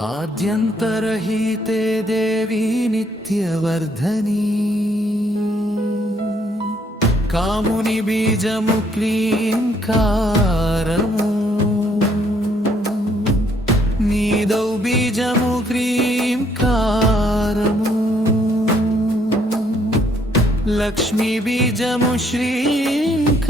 आद्यन्तरहिते देवी नित्यवर्धनी कामुनि बीजमु क्लींकारमु नीदौ बीजमु क्लींकारमु लक्ष्मी बीजमु श्रींकारमु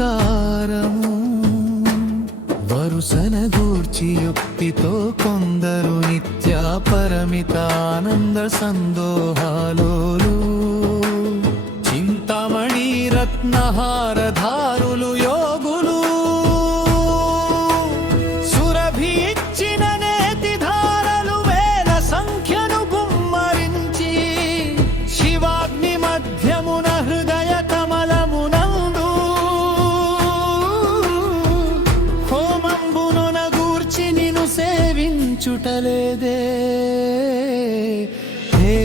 వరుసన గూర్చి యుక్తితో కొందరు నిత్య పరమితానంద సందోహాలోలు చింతామణి రత్నహారధారులు యోగులు సురభి ఇచ్చిన నేతి ధారలు వేల సంఖ్యను గుమ్మరించి శివాగ్ని మధ్యమున హృదయ కమలమునందు సేవించుటలేదే హే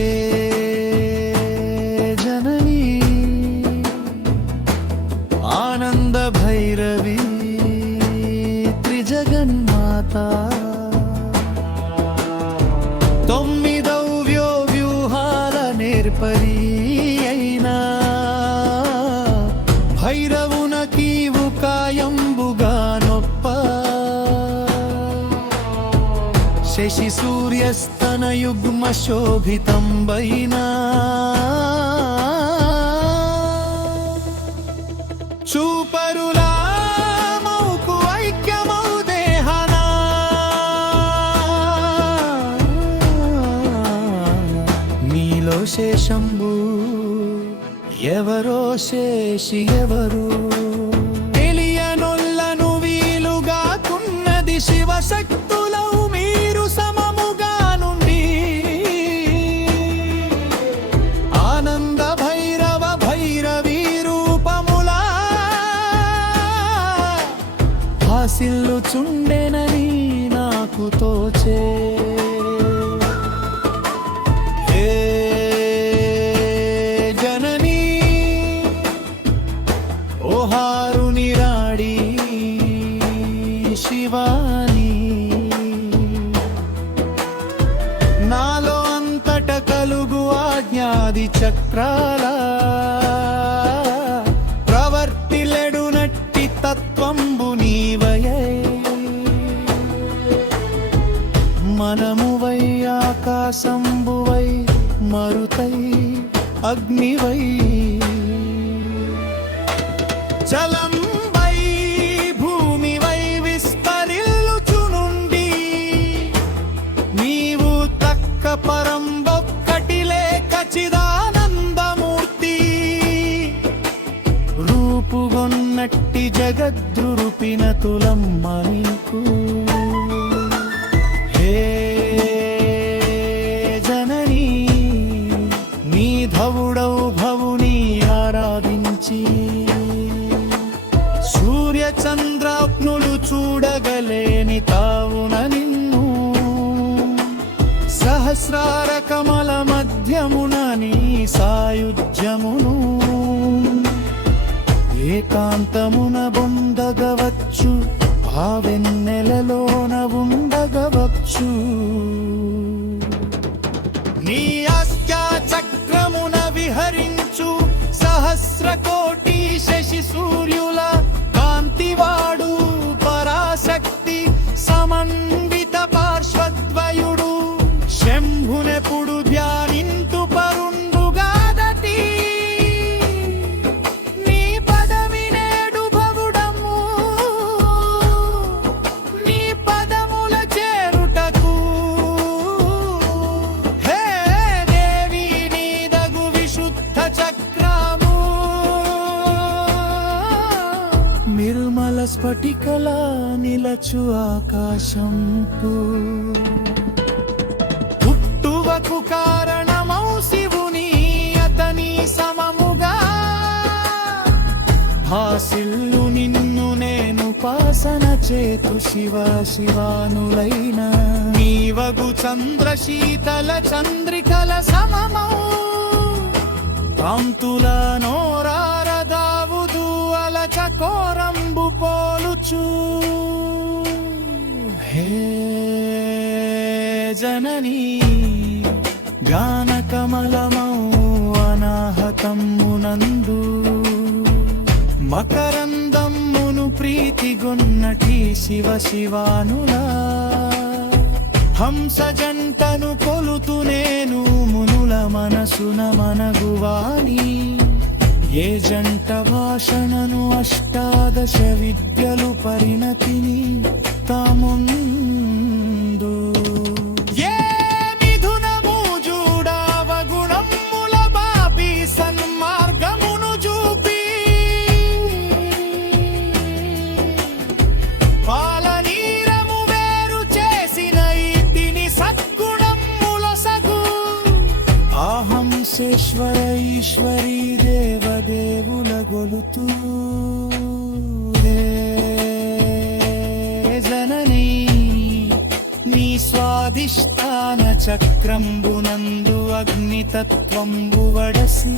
జననీ ఆనంద భైరవి త్రిజగన్మాత తొమ్మిదవ్యో వ్యూహాల నేర్పరి అయినా భైరవునకీవు కాయంబుగా నొప్ప శశి సూర్యస్తన యుగ్మ శోభితంబైనా చూపరులా మౌకు ఐక్యమౌ దేహనా నీలో శేషంబు ఎవరో శేషి ఎవరు తెలియనొల్లను వీలుగా కున్నది శివశక్తి చుండెనని నాకు తోచే హే జననీ ఓహారుని రాడి శివాని నాలో అంతట కలుగు ఆజ్ఞాది చక్రాల ప్రవర్తిలెడునట్టి తత్వంబు మనమువై ఆకాశంబువై మరుతై అగ్నివై చలంబై భూమివై విస్తరిల్లుచునుండి నీవు తక్క పరంబొక్కటిలే ఖచ్చిదానందమూర్తి రూపుగొన్నట్టి జగద్రుపిన తులమ్మ నీకు జననీ నీ ధవుడౌ భవుని ఆరాధించి సూర్య చంద్రాగ్నులు చూడగలేని తావున నిన్ను సహస్రార కమల మధ్యమున నీ సాయుధ్యమును ఏకాంతమున బొందగవచ్చు ఆ వెన్నెలలోన ఉండగవచ్చు నీ ఆస్యా చక్రమున విహరించు సహస్ర కోటి శశి సూర్యుల కాంతివాడు పరాశక్తి సమన్విత పార్శ్వద్వయుడు శంభునెప్పుడు ధ్యానింతు పరుండుగాదటి నీ పదవినేడు భవుడము నీ పదముల చేరుటకు హే దేవి నీదగు విశుద్ధ చక్రము నిర్మల స్ఫటికలా నిలచు ఆకాశంపు పుట్టువకు కారణమౌ శివుని అతని సమముగా భాసిల్లు నిన్ను నేను పాసన చేతు శివ శివానులైన నీవగు చంద్రశీతల చంద్రికల సమమౌ కాంతుల నోరారదావుదు అలచ కోరంబు పోలుచు హే జననీ గానకమలమౌ అనాహతమ్మునందు మకరందమ్మును ప్రీతిగొన్నటి శివ శివానులా హంస జంటను కొలుతు నేను మునుల మనసున మనగువాని ఏ జంట భాషణను అష్టాదశ విద్యలు పరిణతిని తాముందు ఏ మిథునము జూడావ గుణముల బాపి సన్మార్గమును చూపి పాలనీరము వేరు చేసిన ఇతిని సద్గుణముల సగు ఆహంసేశ్వర ఈశ్వరీ దేవదేవుల గొలుతూ జననీ నీ స్వాదిష్టాన చక్రంబునందు అగ్నితత్వంబు వడసి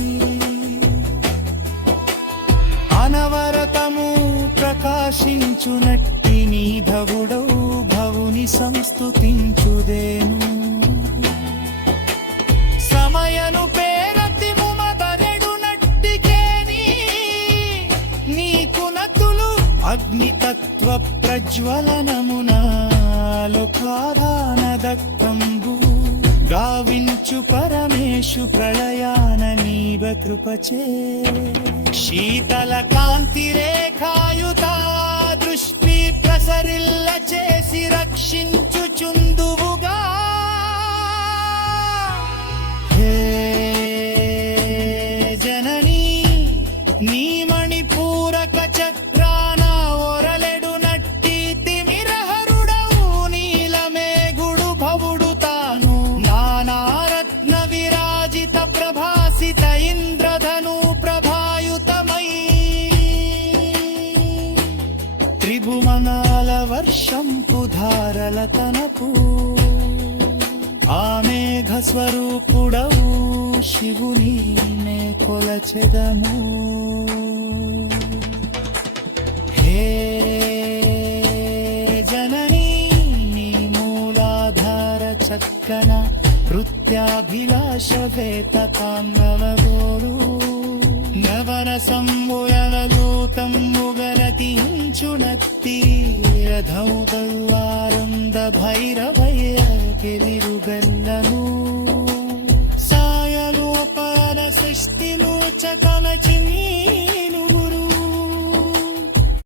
అనవరతము ప్రకాశించునట్టి నీ ధవుడౌ భవుని సంస్తుతించుదేను సమయను పేరతిము మదరెడు నట్టికేని నీకు నతులు అగ్నితత్వ ప్రజ్వలనమున లోకాదాన దక్తంబు గావించు పరమేశు ప్రళయాన నీవ కృపచే శీతల కాంతి రేఖాయుత దృష్టి ప్రసరిల్ల చేసి రక్షించుచుందువుగా హే జననీ నీ మణిపూరక చక్రాన ఒరలెడు నట్టి తిమిరహరుడవు నీలమేగుడు భవుడు తాను నానారత్న విరాజిత ప్రభాసిత ఇంద్రధను ప్రభాయుతమై త్రిభువనాల వర్షంపు ధారల తనపు ఆమేఘ స్వరూపుడవు శివుని నే కొలచెదను హే జననీ నీ మూలాధార చక్కన వృత్యాభిలాష వేతకాంగవగోడు నవన సంబుయనూతంబుగరతించునత్తి రథముదల్వారంద భైరవయ్య కెలిరుగల్లను సాయలు అపర సృష్టిలోచకల చిన్నీను